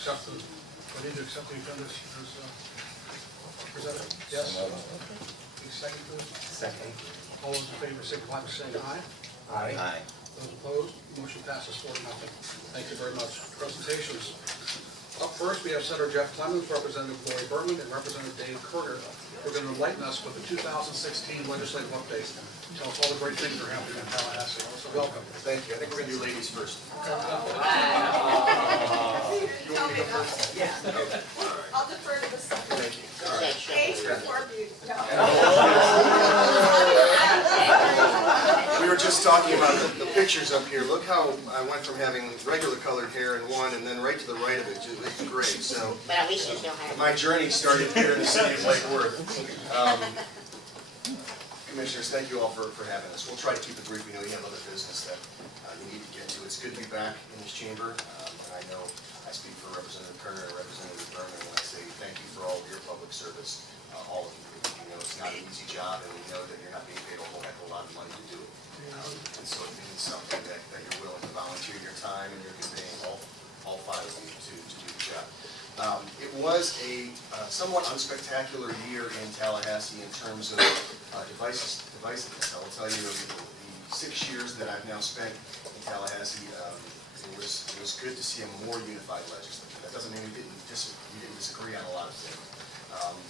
accept the, we need to accept the agenda as presented. Yes? Please second, please. Second. All those in favor, signify by saying aye. Aye. Those opposed, motion passes 4-0. Thank you very much. Presentations. Up first, we have Senator Jeff Clemens, Representative Lori Berman, and Representative Dave Kerger. Who are going to enlighten us with the 2016 legislative update. Tell us all the great things that are happening in Tallahassee. So welcome. Thank you. I think we're going to do ladies first. You want me to go first? Yeah. I'll defer to the secretary. Thank you. Age before beauty. We were just talking about the pictures up here. Look how I went from having regular colored hair in one and then right to the right of it, it's gray. So But at least you still have. my journey started here in the city of Lake Worth. Commissioners, thank you all for having us. We'll try to keep it brief. We know you have other business that you need to get to. It's good to be back in this chamber. And I know I speak for Representative Kerner and Representative Berman when I say thank you for all of your public service, all of you. You know, it's not an easy job, and we know that you're not being paid a whole heck of a lot of money to do it. And so it means something that you're willing to volunteer your time and you're conveying all five of you to do the job. It was a somewhat unspectacular year in Tallahassee in terms of divisiveness. I will tell you, the 6 years that I've now spent in Tallahassee, it was good to see a more unified legislature. That doesn't mean we didn't disagree on a lot of things.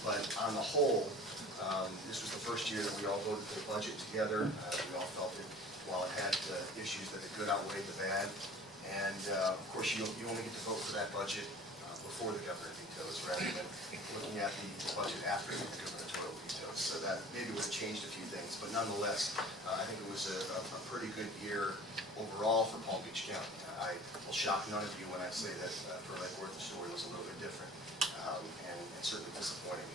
But on the whole, this was the first year that we all voted for the budget together. We all felt that while it had issues, that the good outweighed the bad. And of course, you only get to vote for that budget before the governor vetoes, rather than looking at the budget after the gubernatorial vetoes. So that maybe would have changed a few things, but nonetheless, I think it was a pretty good year overall for Palm Beach County. I will shock none of you when I say that for Lake Worth, the story was a little bit different, and certainly disappointing.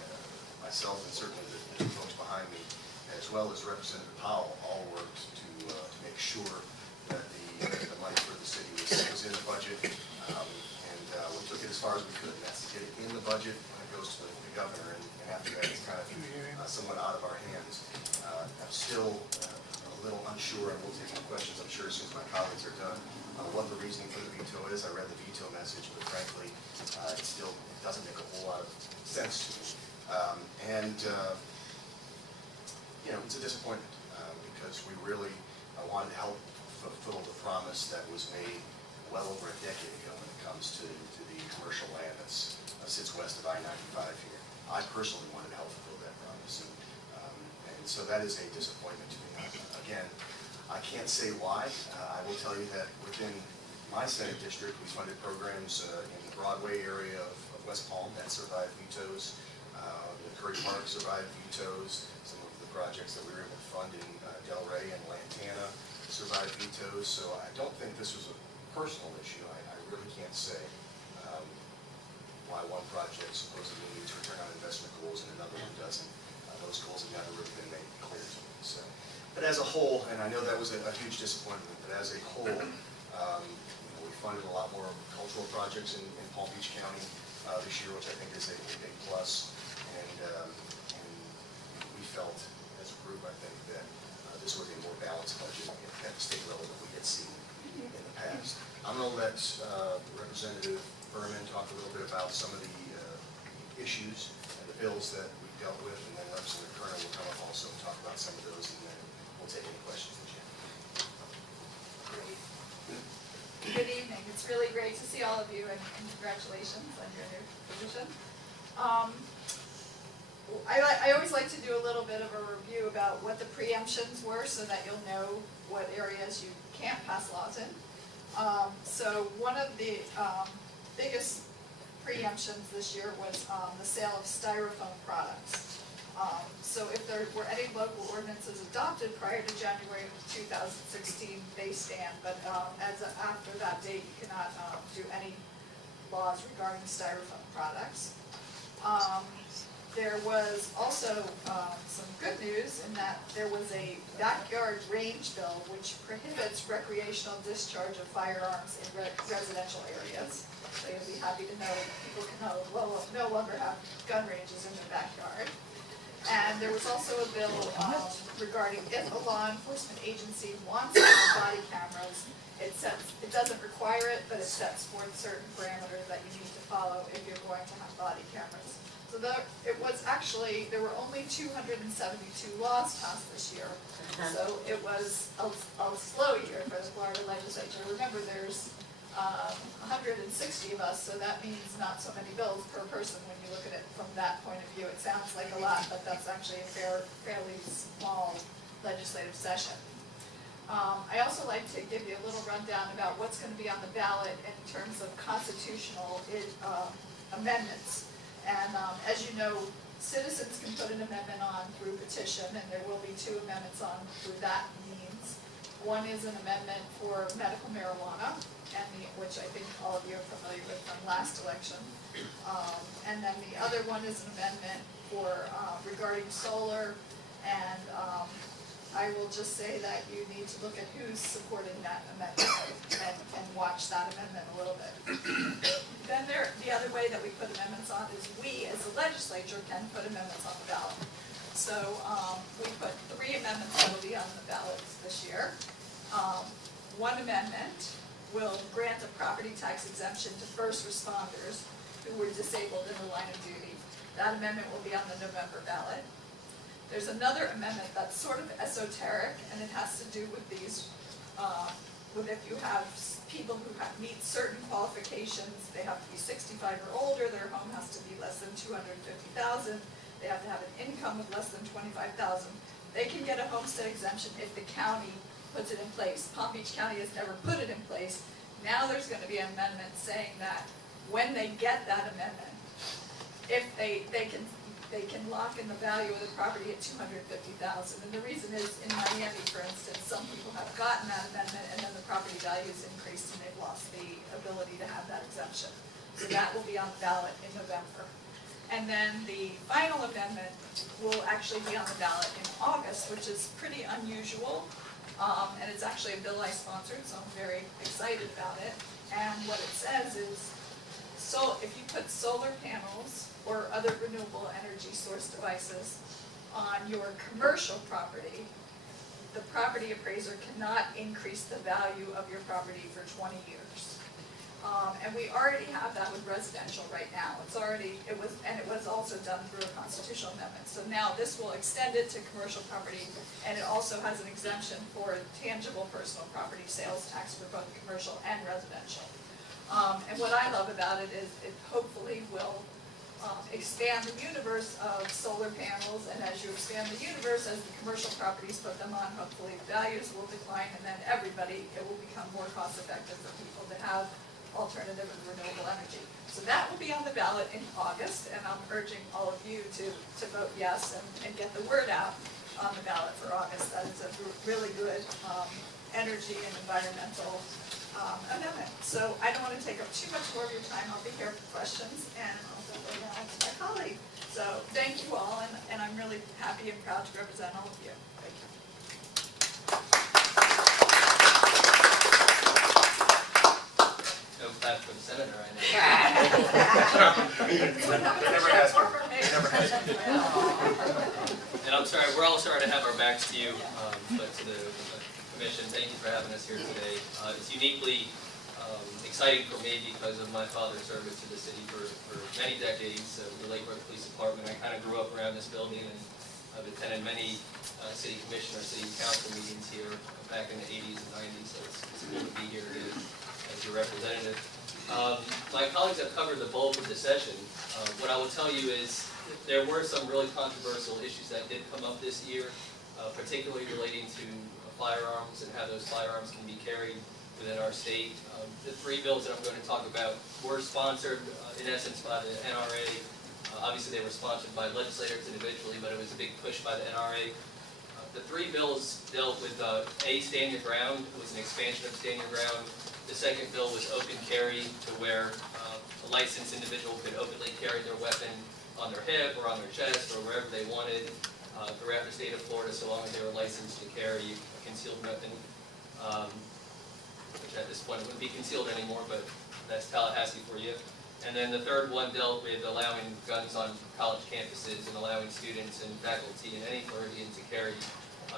Myself and certainly the folks behind me, as well as Representative Powell, all worked to make sure that the money for the city was in the budget. We took it as far as we could, and that's to get it in the budget when it goes to the governor, and after that it's kind of somewhat out of our hands. I'm still a little unsure, and we'll take some questions, I'm sure, as soon as my colleagues are done, what the reasoning for the veto is. I read the veto message, but frankly, it doesn't make a whole lot of sense to me. You know, it's a disappointment because we really wanted to help fulfill the promise that was made well over a decade ago when it comes to the commercial land that sits west of I-95 here. I personally wanted to help fulfill that promise, and so that is a disappointment to me. Again, I can't say why. I will tell you that within my Senate district, we funded programs in the Broadway area of West Palm that survived vetoes. The Curry Park survived vetoes. Some of the projects that we were able to fund in Delray and Lantana survived vetoes. So I don't think this was a personal issue. I really can't say why one project supposedly meets return on investment goals and another one doesn't. Those goals have never really been made clear to me. So, but as a whole, and I know that was a huge disappointment, but as a whole, we funded a lot more cultural projects in Palm Beach County this year, which I think is a big plus. And we felt, as a group, I think that this was a more balanced budget at the state level than we had seen in the past. I'm going to let Representative Berman talk a little bit about some of the issues and the bills that we dealt with, and then Representative Kerner will come up also and talk about some of those, and then we'll take any questions that you have. Good evening. It's really great to see all of you, and congratulations on your new position. I always like to do a little bit of a review about what the preemptions were so that you'll know what areas you can't pass laws in. So one of the biggest preemptions this year was the sale of styrofoam products. So if there were any local ordinances adopted prior to January 2016, they stand. But after that date, you cannot do any laws regarding styrofoam products. There was also some good news in that there was a backyard range bill which prohibits recreational discharge of firearms in residential areas. So you'll be happy to know that people can no longer have gun ranges in their backyard. And there was also a bill regarding if a law enforcement agency wants to have body cameras, it doesn't require it, but it sets forth certain parameters that you need to follow follow if you're going to have body cameras. So there were only 272 laws passed this year. So it was a slow year for the Florida legislature. Remember, there's 160 of us, so that means not so many bills per person when you look at it from that point of view. It sounds like a lot, but that's actually a fairly small legislative session. I also like to give you a little rundown about what's going to be on the ballot in terms of constitutional amendments. And as you know, citizens can put an amendment on through petition, and there will be 2 amendments on through that means. One is an amendment for medical marijuana, which I think all of you are familiar with from last election. And then the other one is an amendment for regarding solar, and I will just say that you need to look at who's supporting that amendment and watch that amendment a little bit. Then the other way that we put amendments on is we, as a legislature, can put amendments on the ballot. So we put 3 amendments that will be on the ballot this year. One amendment will grant a property tax exemption to first responders who were disabled in the line of duty. That amendment will be on the November ballot. There's another amendment that's sort of esoteric, and it has to do with these, with if you have people who meet certain qualifications, they have to be 65 or older, their home has to be less than $250,000, they have to have an income of less than $25,000. They can get a homestead exemption if the county puts it in place. Palm Beach County has never put it in place. Now there's going to be an amendment saying that when they get that amendment, if they can lock in the value of the property at $250,000. And the reason is, in Miami, for instance, some people have gotten that amendment and then the property value has increased and they've lost the ability to have that exemption. So that will be on the ballot in November. And then the final amendment will actually be on the ballot in August, which is pretty unusual. And it's actually a bill I sponsored, so I'm very excited about it. And what it says is, so if you put solar panels or other renewable energy source devices on your commercial property, the property appraiser cannot increase the value of your property for 20 years. And we already have that with residential right now. It was also done through a constitutional amendment. So now this will extend it to commercial property, and it also has an exemption for tangible personal property sales tax for both commercial and residential. And what I love about it is it hopefully will expand the universe of solar panels, and as you expand the universe, as the commercial properties put them on, hopefully the values will decline, and then it will become more cost effective for people to have alternative and renewable energy. So that will be on the ballot in August, and I'm urging all of you to vote yes and get the word out on the ballot for August. That is a really good energy and environmental amendment. So I don't want to take up too much more of your time. I'll be here for questions, and I'll go now to my colleague. So thank you all, and I'm really happy and proud to represent all of you. Thank you. No clap for the senator, I know. Never has been. Never has been. And I'm sorry, we're all sorry to have our backs to you, but to the commission, thank you for having us here today. It's uniquely exciting for me because of my father's service to the city for many decades with the Lake Worth Police Department. I kind of grew up around this building, and I've attended many city commission or city council meetings here back in the 80s and 90s, so it's cool to be here today as your representative. My colleagues have covered the bulk of the session. What I will tell you is there were some really controversial issues that did come up this year, particularly relating to firearms and how those firearms can be carried within our state. The 3 bills that I'm going to talk about were sponsored in essence by the NRA. Obviously they were sponsored by legislators individually, but it was a big push by the NRA. The 3 bills dealt with Stand Your Ground. It was an expansion of Stand Your Ground. The second bill was open carry, to where a licensed individual could openly carry their weapon on their hip or on their chest or wherever they wanted throughout the state of Florida, so long as they were licensed to carry a concealed weapon, which at this point wouldn't be concealed anymore, but that's Tallahassee for you. And then the third one dealt with allowing guns on college campuses and allowing students and faculty and any Floridian to carry,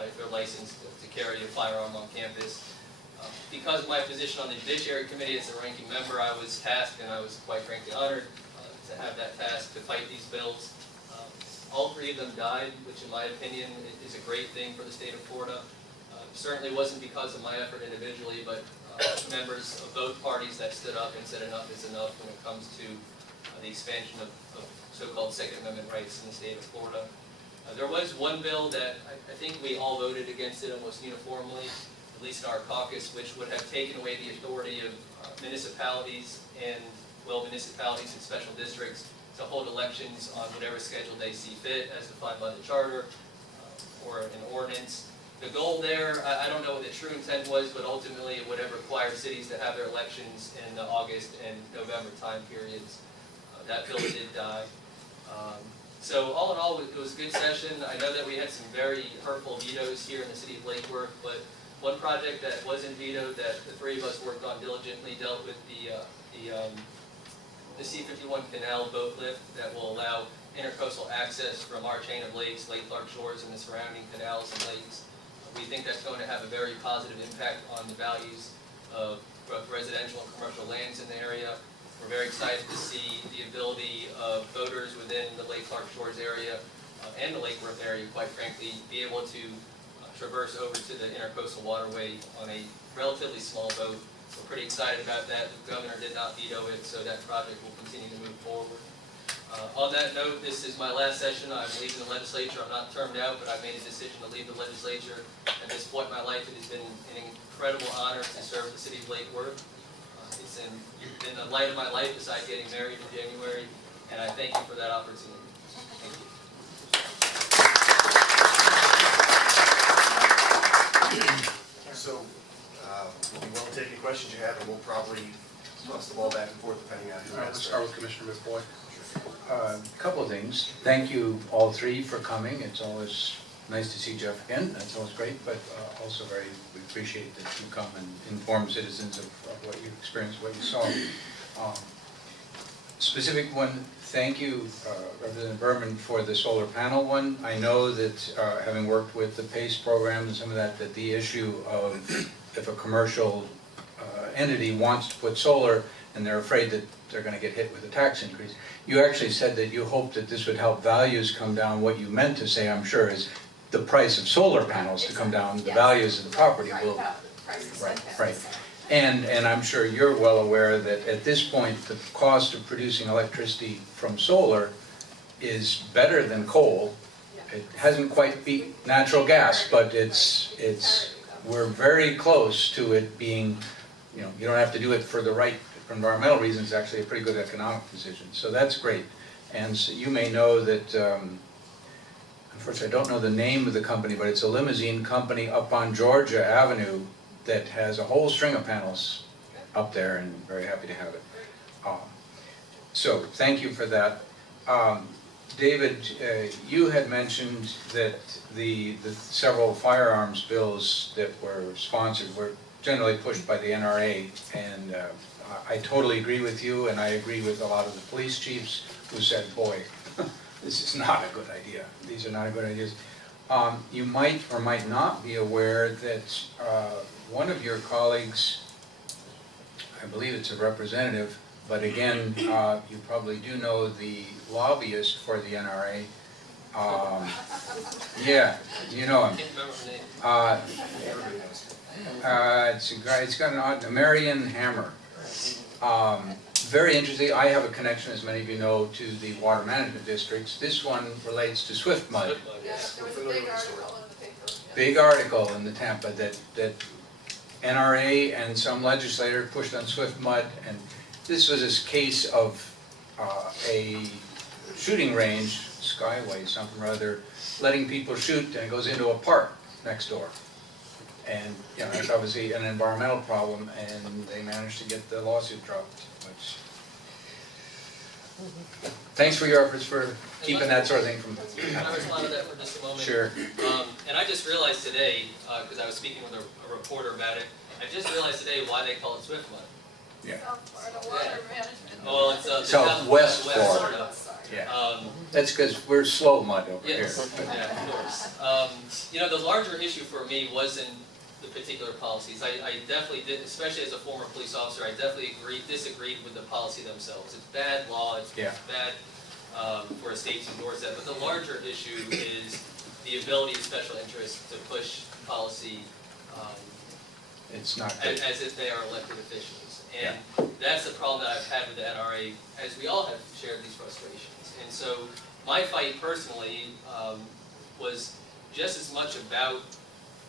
if they're licensed, to carry a firearm on campus. Because of my position on the Judiciary Committee as a ranking member, I was tasked, and I was quite frankly honored to have that task to fight these bills. All three of them died, which in my opinion is a great thing for the state of Florida. Certainly wasn't because of my effort individually, but members of both parties that stood up and said enough is enough when it comes to the expansion of so-called Second Amendment rights in the state of Florida. There was one bill that I think we all voted against it almost uniformly, at least in our caucus, which would have taken away the authority of municipalities and, well, municipalities and special districts to hold elections on whatever schedule they see fit as defined by the charter or an ordinance. The goal there, I don't know what the true intent was, but ultimately it would have required cities to have their elections in the August and November time periods. That bill did die. So all in all, it was a good session. I know that we had some very hurtful vetoes here in the city of Lake Worth, but one project that wasn't vetoed that the three of us worked on diligently dealt with the C-51 Canal boat lift that will allow intercoastal access from our chain of lakes, Lake Clark Shores, and the surrounding canals and lakes. We think that's going to have a very positive impact on the values of both residential and commercial lands in the area. We're very excited to see the ability of boaters within the Lake Clark Shores area and the Lake Worth area, quite frankly, be able to traverse over to the intercoastal waterway on a relatively small boat. We're pretty excited about that. The governor did not veto it, so that project will continue to move forward. On that note, this is my last session. I'm leaving the legislature. I'm not termed out, but I made a decision to leave the legislature. At this point in my life, it has been an incredible honor to serve the city of Lake Worth. It's been the light of my life besides getting married in January, and I thank you for that opportunity. Thank you. So, we'll be willing to take any questions you have, and we'll probably toss the ball back and forth depending on who All right, has let's start with Commissioner McBoy. A couple of things. Thank you all three for coming. It's always nice to see Jeff again. That's always great, but also we appreciate that you come and inform citizens of what you experienced, what you saw. Specific one, thank you, Representative Berman, for the solar panel one. I know that having worked with the PACE program and some of that the issue of if a commercial entity wants to put solar and they're afraid that they're going to get hit with a tax increase. You actually said that you hoped that this would help values come down. What you meant to say, I'm sure, is the price of solar panels to come down, the values of the property will. Right, the prices went down, Right. so. And I'm sure you're well aware that at this point, the cost of producing electricity from solar is better than coal. It hasn't quite beat natural gas, but we're very close to it being, you don't have to do it for the right environmental reasons. It's actually a pretty good economic decision. So that's great. And so you may know that, unfortunately, I don't know the name of the company, but it's a limousine company up on Georgia Avenue that has a whole string of panels up there, and very happy to have it. So thank you for that. David, you had mentioned that the several firearms bills that were sponsored were generally pushed by the NRA, and I totally agree with you, and I agree with a lot of the police chiefs who said, boy, this is not a good idea. These are not good ideas. You might or might not be aware that one of your colleagues, I believe it's a representative, but again, you probably do know the lobbyist for the NRA. Yeah, you know him. It's a guy, it's got an odd, Marion Hammer. Very interesting. I have a connection, as many of you know, to the water management districts. This one relates to Swift Mud. Yeah, there was a big article in the paper. Yeah. Big article in the Tampa that NRA and some legislator pushed on Swift Mud, and this was a case of a shooting range, Skyway, something or other, letting people shoot, and it goes into a park next door. And it's obviously an environmental problem, and they managed to get the lawsuit dropped. Which, thanks for your efforts for keeping that sort of thing from Can I happening. respond to that for just a moment? Sure. And I just realized today, because I was speaking with a reporter about it, I just realized today why they call it Swift Mud. Yeah. South Florida Water Management. Well, it's the Southwest Southwest Florida. Sorry. Yeah. That's because we're slow mud over Yes, here. yeah, of course. The larger issue for me wasn't the particular policies. I definitely did, especially as a former police officer, I definitely disagreed with the policy themselves. It's bad law, it's Yeah. bad for a state to endorse that, but the larger issue is the ability of special interests to push policy It's not good. as if they are elected officials. And that's the problem that I've had with the NRA, as we all have shared these frustrations. And so my fight personally was just as much about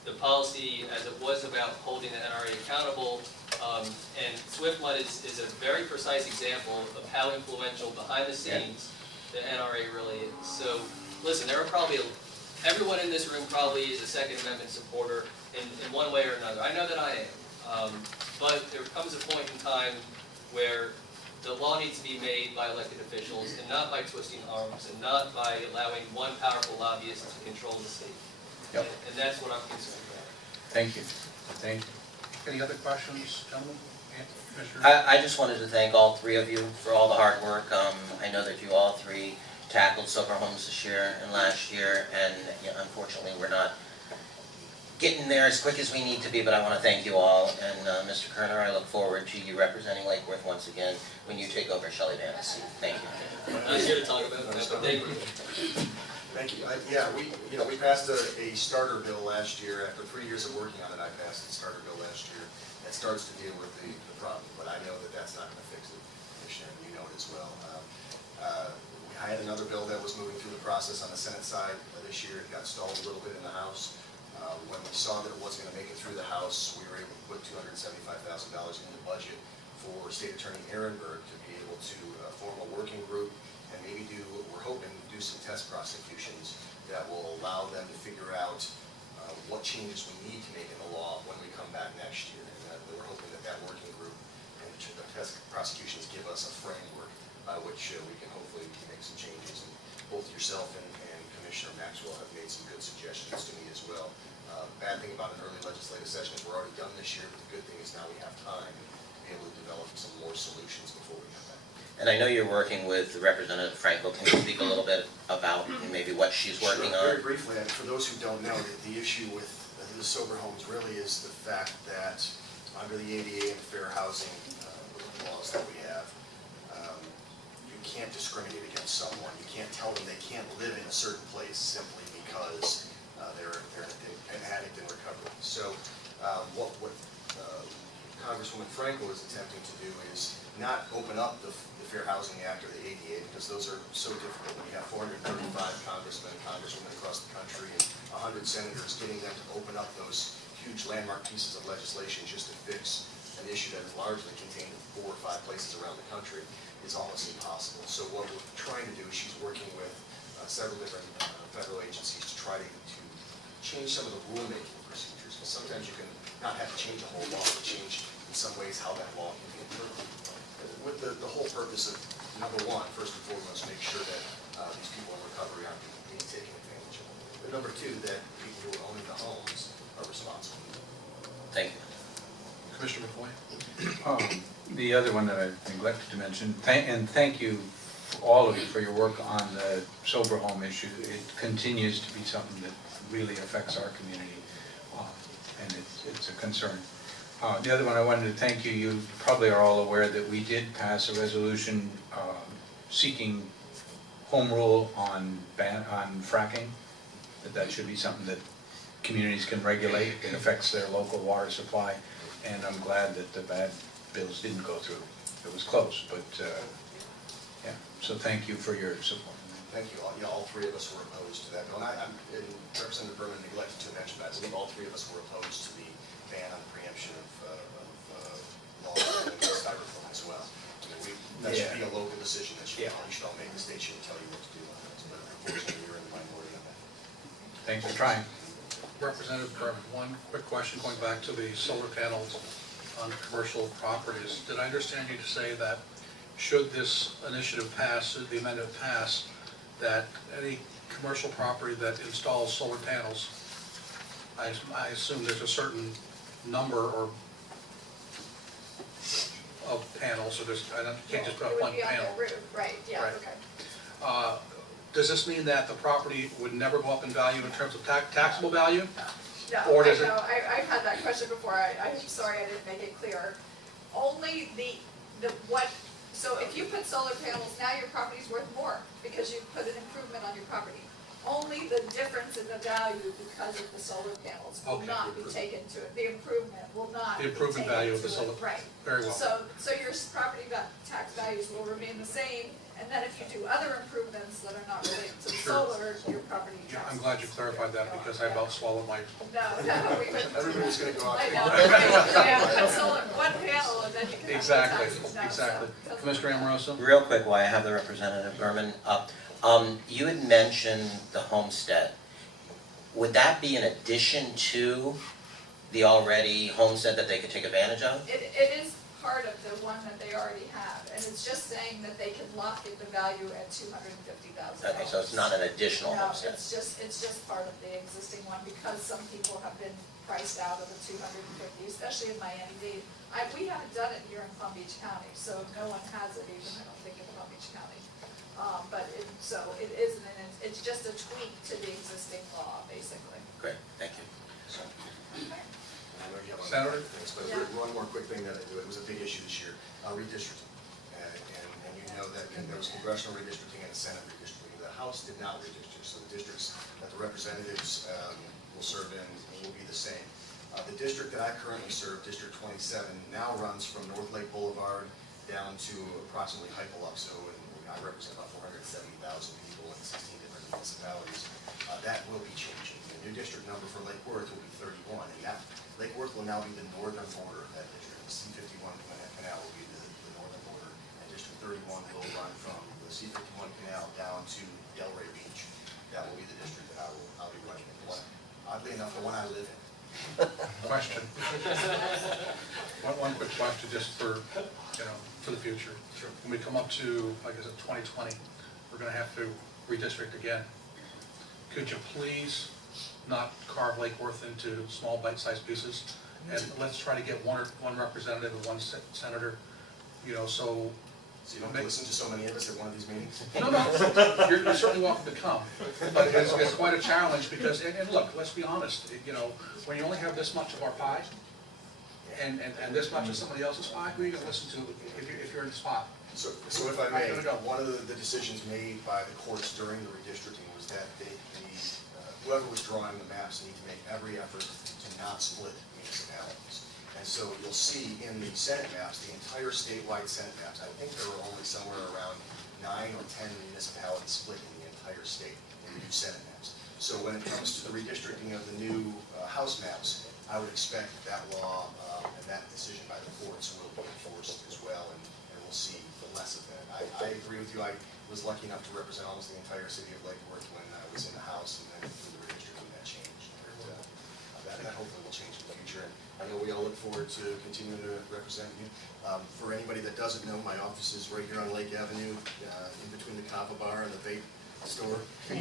the policy as it was about holding the NRA accountable. And SwiftMud is a very precise example of how influential behind the scenes the NRA really is. So listen, there are probably, everyone in this room probably is a Second Amendment supporter in one way or another. I know that I am. But there comes a point in time where the law needs to be made by elected officials and not by twisting arms and not by allowing one powerful lobbyist to control the state. Yep. And that's what I'm concerned about. Thank you. Thank you. Any other questions, gentlemen? Commissioner? I just wanted to thank all three of you for all the hard work. I know that you all three tackled sober homes this year and last year, and unfortunately we're not getting there as quick as we need to be, but I want to thank you all. And Mr. Kerner, I look forward to you representing Lake Worth once again when you take over Shelley Van's seat. Thank you. I was here to talk about that, but thank you. Thank you. Yeah, we passed a starter bill last year. After 3 years of working on it, I passed the starter bill last year. That starts to deal with the problem, but I know that that's not going to fix it, Commissioner, and you know it as well. I had another bill that was moving through the process on the Senate side this year. It got stalled a little bit in the House. When we saw that it wasn't going to make it through the House, we were able to put $275,000 in the budget for State Attorney Ehrenberg to be able to form a working group and maybe we're hoping to do some test prosecutions that will allow them to figure out what changes we need to make in the law when we come back next year. And we're hoping that working group and the test prosecutions give us a framework by which we can hopefully make some changes. And both yourself and Commissioner Maxwell have made some good suggestions to me as well. Bad thing about an early legislative session is we're already done this year, but the good thing is now we have time to be able to develop some more solutions before we come back. And I know you're working with Representative Franco. Can you speak a little bit about maybe what she's working Sure. on? Very briefly, and for those who don't know, the issue with the sober homes really is the fact that under the ADA and fair housing laws that we have, you can't discriminate against someone. You can't tell them they can't live in a certain place simply because they're in addict and recovery. So what Congresswoman Franco is attempting to do is not open up the Fair Housing Act or the ADA, because those are so difficult. We have 435 congressmen and congresswomen across the country and 100 senators, getting them to open up those huge landmark pieces of legislation just to fix an issue that is largely contained in 4 or 5 places around the country is almost impossible. So what we're trying to do is she's working with several different federal agencies to try to change some of the rulemaking procedures. Because sometimes you can not have to change a whole law, but change in some ways how that law can be interpreted. With the whole purpose of, number one, first and foremost, make sure that these people in recovery aren't being taken advantage of. But number two, that people who are owning the homes are responsible. Thank you. Commissioner McCoy? The other one that I neglected to mention, and thank you, all of you, for your work on the sober home issue. It continues to be something that really affects our community, and it's a concern. The other one I wanted to thank you, you probably are all aware that we did pass a resolution seeking home rule on fracking, that should be something that communities can regulate. It affects their local water supply, and I'm glad that the bad bills didn't go through. It was close, but yeah, so thank you for your support. Thank you all. All three of us were opposed to that bill. And Representative Berman neglected to mention that. I believe all three of us were opposed to the ban on preemption of law against styrofoam as well. That should be a local decision that you should all make. The state shouldn't tell you what to do on that. But unfortunately, you're in the minority on that. Thanks for trying. Representative Berman, one quick question going back to the solar panels on commercial properties. Did I understand you to say that should this initiative pass, should the amendment pass, that any commercial property that installs solar panels, I assume there's a certain number or of panels, so there's, you can't just put up one It would be on panel. the roof, right, yeah, Right. okay. Does this mean that the property would never go up in value in terms of taxable value? No, Or I does it- know, I've had that question before, I'm sorry I didn't make it clear. Only so if you put solar panels, now your property's worth more, because you put an improvement on your property. Only the difference in the value because of the solar panels will Okay. not be taken to it, the improvement will not The be improvement taken value of to the it. solar- Right. Very well. So your property tax values will remain the same, and then if you do other improvements that are not related to the Sure. solar, your property Yeah, tax. I'm glad you clarified that, because I about swallowed my, No, we wouldn't. Everybody's gonna go out. I know, yeah, put solar, one panel, and then you can have no exactly, taxes. No, so exactly. it doesn't Commissioner work. Amoroso? Real quick, while I have the Representative Berman up, you had mentioned the homestead. Would that be in addition to the already homestead that they could take advantage of? It is part of the one that they already have, and it's just saying that they can lock in the value at $250,000. Okay, so it's not an additional No, homestead? it's just part of the existing one, because some people have been priced out of the 250, especially in Miami-Dade. We haven't done it here in Palm Beach County, so no one has it even, I don't think, in Palm Beach County. So it isn't, and it's just a tweak to the existing law, basically. Great, thank you. I know you have other Senator? things, but Yeah. one more quick thing that I do, it was a big issue this year, redistricting. And you know that there was congressional redistricting and Senate redistricting. The House did not redistrict, so the districts that the representatives will serve in will be the same. The district that I currently serve, District 27, now runs from North Lake Boulevard down to approximately Hypoluxo, and I represent about 470,000 people in 16 different municipalities. That will be changing. The new district number for Lake Worth will be 31, and that Lake Worth will now be the northern border of that district. The C-51 canal will be the northern border, and District 31 will run from the C-51 canal down to Delray Beach. That will be the district that I'll be running. Oddly enough, the one I live in. Question. One quick question, just for, for the future. Sure. When we come up to, like I said, 2020, we're gonna have to redistrict again. Could you please not carve Lake Worth into small bite-sized pieces? And let's try to get one representative and one senator, so. So you don't have to listen to so many of us at one of these meetings? No, you're certainly welcome to come, but it's quite a challenge, because, and look, let's be honest, when you only have this much of our pie, and this much of somebody else's pie, who are you gonna listen to if you're in the spot? So if I may, I'm gonna go. one of the decisions made by the courts during the redistricting was that whoever was drawing the maps need to make every effort to not split municipalities. And so you'll see in the Senate maps, the entire statewide Senate maps, I think there were only somewhere around 9 or 10 municipalities split in the entire state in the new Senate maps. So when it comes to the redistricting of the new House maps, I would expect that law and that decision by the courts will be enforced as well, and we'll see less of that. I agree with you. I was lucky enough to represent almost the entire city of Lake Worth when I was in the House, and then through the redistricting that changed. But that hopefully will change in the future. And I know we all look forward to continuing to represent you. For anybody that doesn't know, my office is right here on Lake Avenue, in between the Kava Bar and the vape store. And,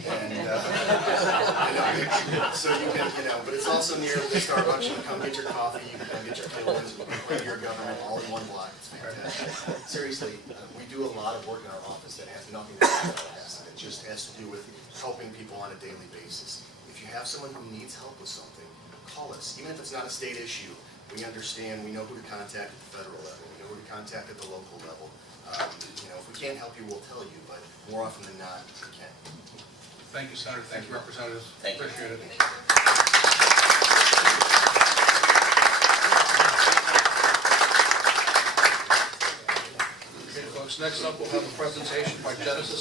so you can, but it's also near the Starbucks. You can come get your coffee, you can come get your pillows, you can bring your government all in one block. It's fantastic. Seriously, we do a lot of work in our office that has nothing to do with our office. It just has to do with helping people on a daily basis. If you have someone who needs help with something, call us. Even if it's not a state issue, we understand, we know who to contact at the federal level, we know who to contact at the local level. If we can't help you, we'll tell you, but more often than not, we can. Thank you, Senator. Thank you, Representatives. Thank you. Appreciate it. Okay, folks, next up, we'll have a presentation by Genesis